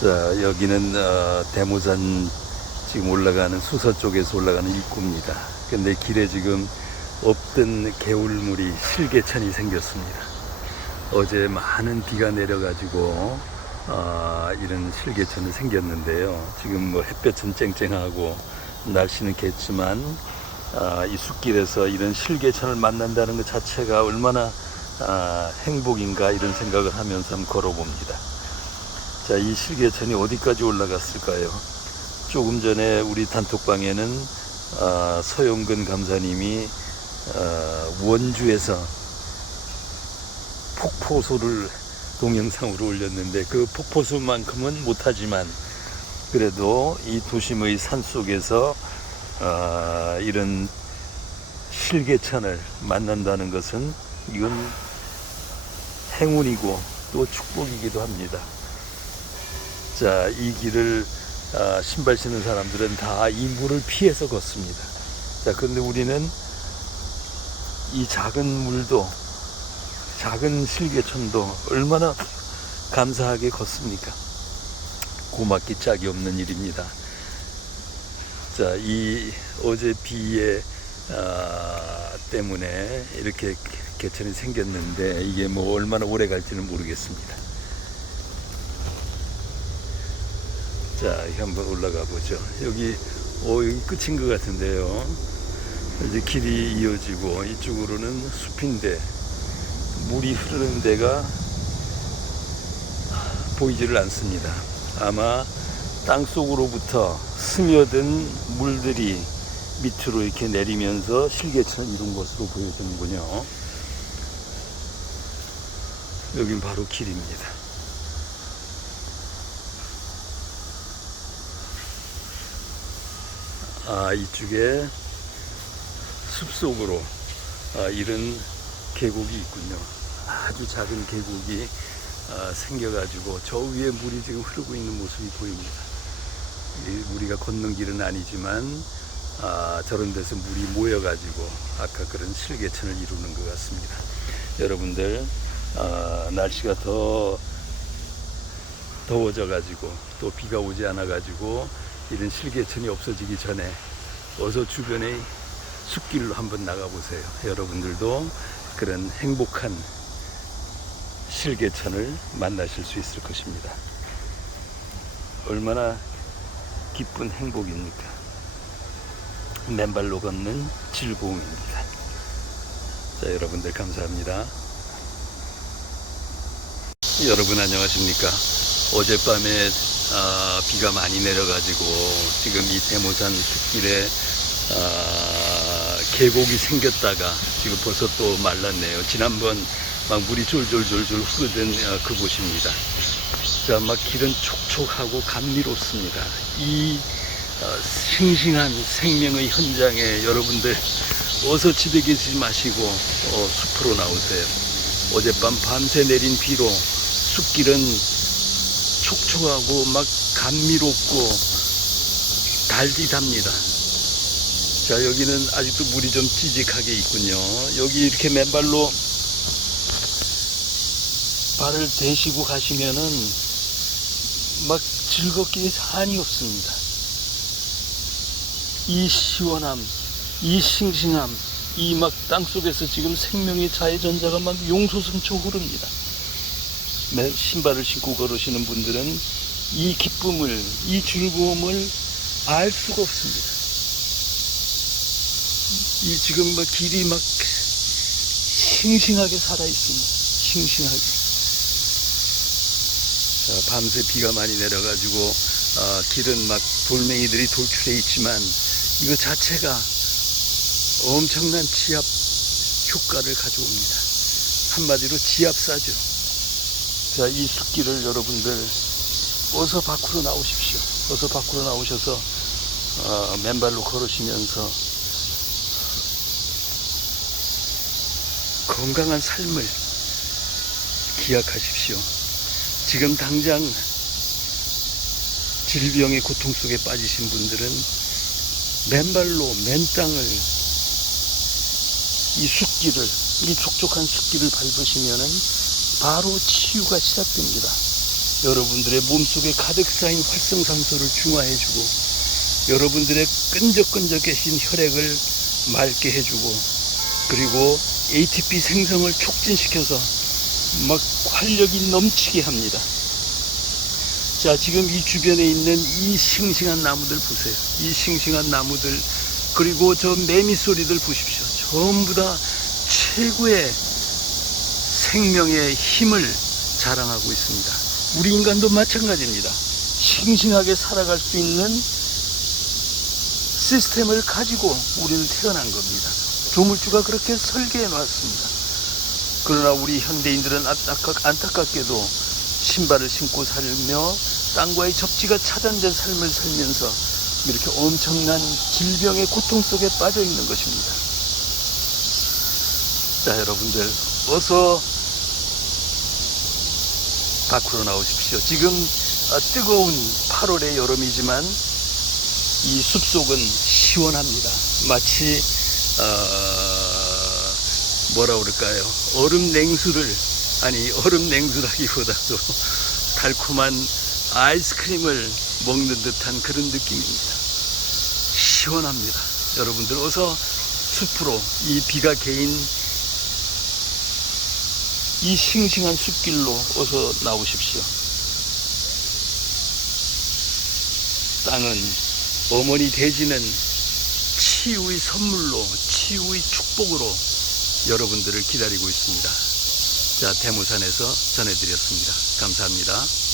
자, 여기는 어, 대모산 지금 올라가는 수서 쪽에서 올라가는 입구입니다. 근데 길에 지금 없던 개울물이 실개천이 생겼습니다. 어제 많은 비가 내려가지고 아, 이런 실개천이 생겼는데요. 지금 뭐 햇볕은 쨍쨍하고 날씨는 겠지만 아, 이 숲길에서 이런 실개천을 만난다는 것 자체가 얼마나 아, 행복인가 이런 생각을 하면서 한번 걸어봅니다. 자, 이 실개천이 어디까지 올라갔을까요? 조금 전에 우리 단톡방에는 아, 서용근 감사님이 아, 원주에서 폭포수를 동영상으로 올렸는데 그 폭포수만큼은 못하지만 그래도 이 도심의 산 속에서 아, 이런 실개천을 만난다는 것은 이건 행운이고 또 축복이기도 합니다. 자, 이 길을 아, 신발 신는 사람들은 다 이 물을 피해서 걷습니다. 자, 그런데 우리는 이 작은 물도 작은 실개천도 얼마나 감사하게 걷습니까? 고맙기 짝이 없는 일입니다. 자, 이 어제 비에 아, 때문에 이렇게 개천이 생겼는데 이게 뭐 얼마나 오래 갈지는 모르겠습니다. 자, 한번 올라가 보죠. 여기, 오, 여기 끝인 것 같은데요. 이제 길이 이어지고 이쪽으로는 숲인데 물이 흐르는 데가 보이지를 않습니다. 아마 땅 속으로부터 스며든 물들이 밑으로 이렇게 내리면서 실개천을 이룬 것으로 보여지는군요. 여긴 바로 길입니다. 아, 이쪽에 숲속으로 아, 이런 계곡이 있군요. 아주 작은 계곡이 아, 생겨가지고 저 위에 물이 지금 흐르고 있는 모습이 보입니다. 이 우리가 걷는 길은 아니지만 아, 저런 데서 물이 모여가지고 아까 그런 실개천을 이루는 것 같습니다. 여러분들 아, 날씨가 더 더워져 가지고 또 비가 오지 않아 가지고 이런 실개천이 없어지기 전에 어서 주변에 숲길로 한번 나가보세요. 여러분들도 그런 행복한 실개천을 만나실 수 있을 것입니다. 얼마나 기쁜 행복입니까? 맨발로 걷는 즐거움입니다. 자, 여러분들 감사합니다. 여러분 안녕하십니까? 어젯밤에 아, 비가 많이 내려가지고 지금 이 대모산 숲길에 아, 계곡이 생겼다가 지금 벌써 또 말랐네요. 지난번 막 물이 졸졸졸졸 흐르던 아, 그곳입니다. 자, 막 길은 촉촉하고 감미롭습니다. 이 어, 싱싱한 생명의 현장에 여러분들 어서 집에 계시지 마시고 어, 숲으로 나오세요. 어젯밤 밤새 내린 비로 숲길은 촉촉하고 막 감미롭고 달디답니다. 자, 여기는 아직도 물이 좀 찌직하게 있군요. 여기 이렇게 맨발로 발을 대시고 가시면은 막 즐겁기 한이 없습니다. 이 시원함, 이 싱싱함, 이 막 땅속에서 지금 생명의 자해전자가 막 용솟음쳐 흐릅니다. 매- 신발을 신고 걸으시는 분들은 이 기쁨을, 이 즐거움을 알 수가 없습니다. 이 지금 막 길이 막 싱싱하게 살아 있습니다. 싱싱하게. 자, 밤새 비가 많이 내려가지고 아, 길은 막 돌멩이들이 돌출해 있지만 이거 자체가 엄청난 지압 효과를 가져옵니다. 한마디로 지압사죠. 자, 이 숲길을 여러분들 어서 밖으로 나오십시오. 어서 밖으로 나오셔서 어, 맨발로 걸으시면서 건강한 삶을 기약하십시오. 지금 당장 질병의 고통 속에 빠지신 분들은 맨발로 맨 땅을 이 숲길을 이 촉촉한 숲길을 밟으시면은 바로 치유가 시작됩니다. 여러분들의 몸속에 가득 쌓인 활성산소를 중화해주고 여러분들의 끈적끈적해진 혈액을 맑게 해주고 그리고 ATP 생성을 촉진시켜서 막 활력이 넘치게 합니다. 자, 지금 이 주변에 있는 이 싱싱한 나무들 보세요. 이 싱싱한 나무들, 그리고 저 매미 소리들 보십시오. 전부 다 최고의 생명의 힘을 자랑하고 있습니다. 우리 인간도 마찬가지입니다. 싱싱하게 살아갈 수 있는 시스템을 가지고 우리는 태어난 겁니다. 조물주가 그렇게 설계해 놨습니다. 그러나 우리 현대인들은 안타깝, 안타깝게도 신발을 신고 살며 땅과의 접지가 차단된 삶을 살면서 이렇게 엄청난 질병의 고통 속에 빠져 있는 것입니다. 자, 여러분들, 어서 밖으로 나오십시오. 지금 아, 뜨거운 8월의 여름이지만 이 숲속은 시원합니다. 마치 어, 뭐라 그럴까요? 얼음 냉수를 아니 얼음 냉수라기보다도 달콤한 아이스크림을 먹는 듯한 그런 느낌입니다. 시원합니다. 여러분들 어서 숲으로 이 비가 개인 이 싱싱한 숲길로 어서 나오십시오. 땅은 어머니 대지는 치유의 선물로 치유의 축복으로 여러분들을 기다리고 있습니다. 자, 대모산에서 전해드렸습니다. 감사합니다.